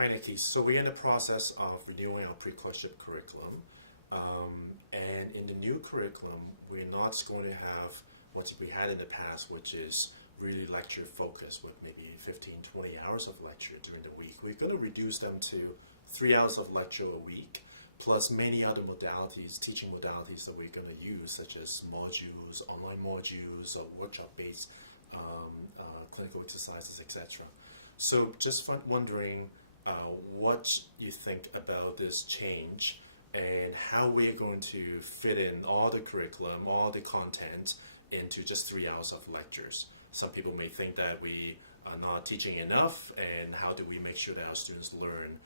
Hi, Nikki. So we're in the process of renewing our pre-clerkship curriculum. And in the new curriculum, we're not going to have what we had in the past, which is really lecture focused with maybe 15, 20 hours of lecture during the week. We're going to reduce them to 3 hours of lecture a week, plus many other modalities, teaching modalities that we're going to use, such as modules, online modules, or workshop-based clinical exercises, etc. So just wondering what you think about this change and how we're going to fit in all the curriculum, all the content into just 3 hours of lectures. Some people may think that we are not teaching enough, and how do we make sure that our students learn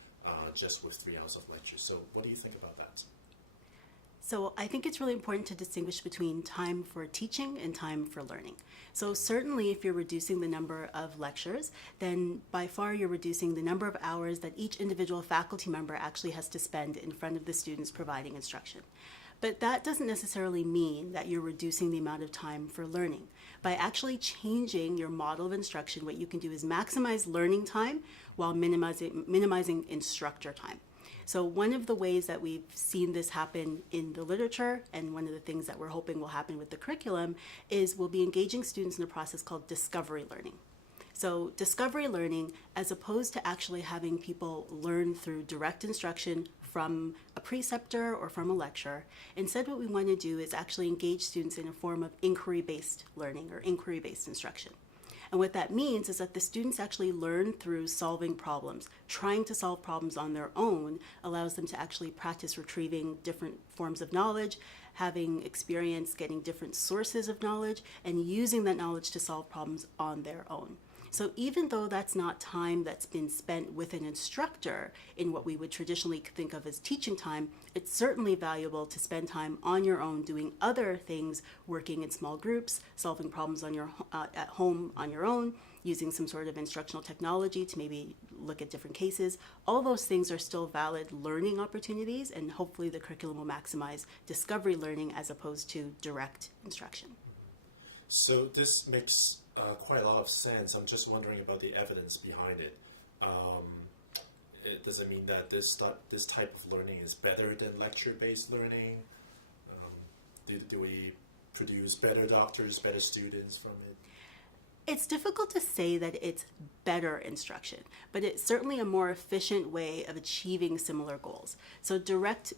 just with 3 hours of lectures? So what do you think about that? So I think it's really important to distinguish between time for teaching and time for learning. So certainly if you're reducing the number of lectures, then by far you're reducing the number of hours that each individual faculty member actually has to spend in front of the students providing instruction. But that doesn't necessarily mean that you're reducing the amount of time for learning. By actually changing your model of instruction, what you can do is maximize learning time while minimizing instructor time. So one of the ways that we've seen this happen in the literature, and one of the things that we're hoping will happen with the curriculum, is we'll be engaging students in a process called discovery learning. So discovery learning, as opposed to actually having people learn through direct instruction from a preceptor or from a lecturer, instead what we want to do is actually engage students in a form of inquiry-based learning or inquiry-based instruction. And what that means is that the students actually learn through solving problems. Trying to solve problems on their own allows them to actually practice retrieving different forms of knowledge, having experience getting different sources of knowledge, and using that knowledge to solve problems on their own. So even though that's not time that's been spent with an instructor in what we would traditionally think of as teaching time, it's certainly valuable to spend time on your own doing other things, working in small groups, solving problems on at home on your own, using some sort of instructional technology to maybe look at different cases. All those things are still valid learning opportunities, and hopefully the curriculum will maximize discovery learning as opposed to direct instruction. So this makes quite a lot of sense. I'm just wondering about the evidence behind it. Does it mean that this type of learning is better than lecture-based learning? Do we produce better doctors, better students from it? It's difficult to say that it's better instruction, but it's certainly a more efficient way of achieving similar goals. So direct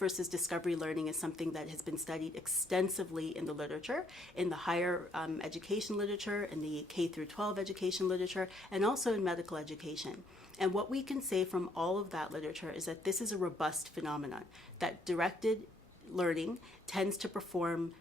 versus discovery learning is something that has been studied extensively in the literature, in the higher education literature, in the K through 12 education literature, and also in medical education. And what we can say from all of that literature is that this is a robust phenomenon, that directed learning tends to perform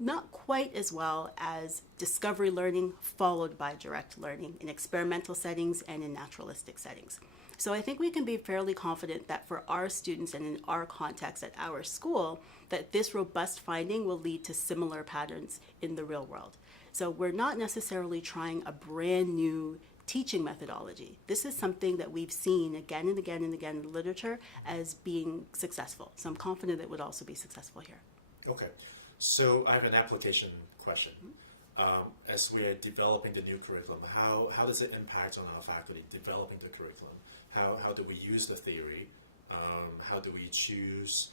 not quite as well as discovery learning followed by direct learning in experimental settings and in naturalistic settings. So I think we can be fairly confident that for our students and in our context at our school, that this robust finding will lead to similar patterns in the real world. So we're not necessarily trying a brand new teaching methodology. This is something that we've seen again and again and again in the literature as being successful. So I'm confident it would also be successful here. Okay. So I have an application question. As we're developing the new curriculum, how does it impact on our faculty developing the curriculum? How do we use the theory? How do we choose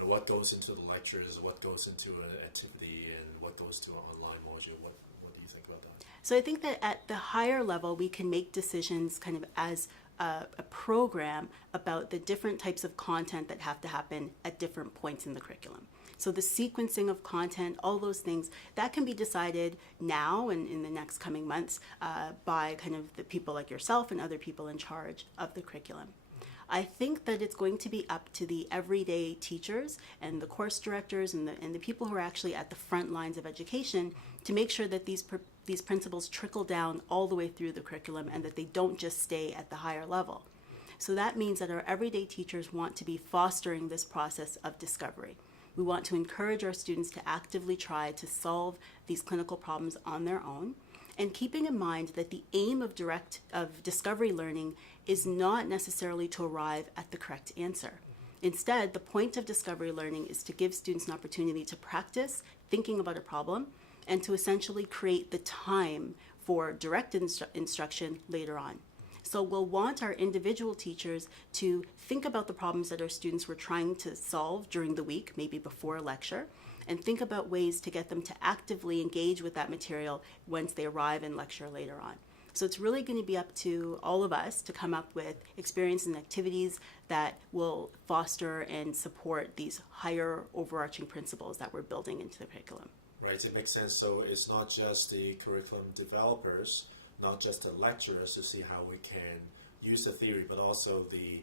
what goes into the lectures, what goes into an activity, and what goes to an online module? What do you think about that? So I think that at the higher level, we can make decisions kind of as a program about the different types of content that have to happen at different points in the curriculum. So the sequencing of content, all those things, that can be decided now and in the next coming months by kind of the people like yourself and other people in charge of the curriculum. I think that it's going to be up to the everyday teachers and the course directors and the people who are actually at the front lines of education to make sure that these principles trickle down all the way through the curriculum and that they don't just stay at the higher level. So that means that our everyday teachers want to be fostering this process of discovery. We want to encourage our students to actively try to solve these clinical problems on their own, and keeping in mind that the aim of discovery learning is not necessarily to arrive at the correct answer. Instead, the point of discovery learning is to give students an opportunity to practice thinking about a problem and to essentially create the time for direct instruction later on. So we'll want our individual teachers to think about the problems that our students were trying to solve during the week, maybe before a lecture, and think about ways to get them to actively engage with that material once they arrive in lecture later on. So it's really going to be up to all of us to come up with experiences and activities that will foster and support these higher overarching principles that we're building into the curriculum. Right, it makes sense. So it's not just the curriculum developers, not just the lecturers to see how we can use the theory, but also the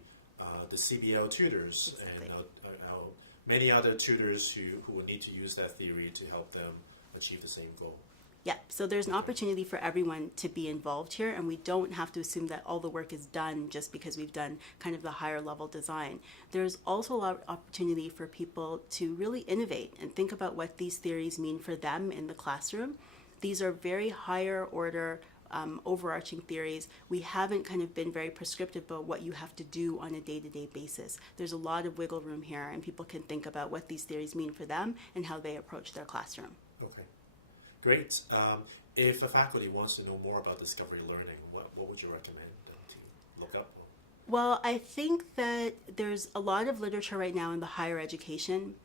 CBL tutors Exactly. and many other tutors who will need to use that theory to help them achieve the same goal. Yeah, so there's an opportunity for everyone to be involved here, and we don't have to assume that all the work is done just because we've done kind of the higher level design. There's also a lot of opportunity for people to really innovate and think about what these theories mean for them in the classroom. These are very higher order overarching theories. We haven't kind of been very prescriptive about what you have to do on a day-to-day basis. There's a lot of wiggle room here, and people can think about what these theories mean for them and how they approach their classroom. Okay, great. If a faculty wants to know more about discovery learning, what would you recommend them to look up? Well, I think that there's a lot of literature right now in the higher education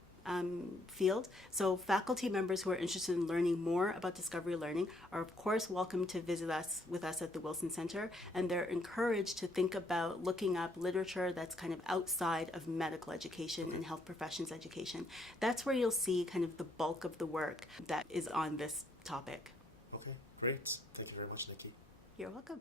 field. So faculty members who are interested in learning more about discovery learning are of course welcome to visit us at the Wilson Center, and they're encouraged to think about looking up literature that's kind of outside of medical education and health professions education. That's where you'll see kind of the bulk of the work that is on this topic. Okay, great. Thank you very much, Nikki. You're welcome.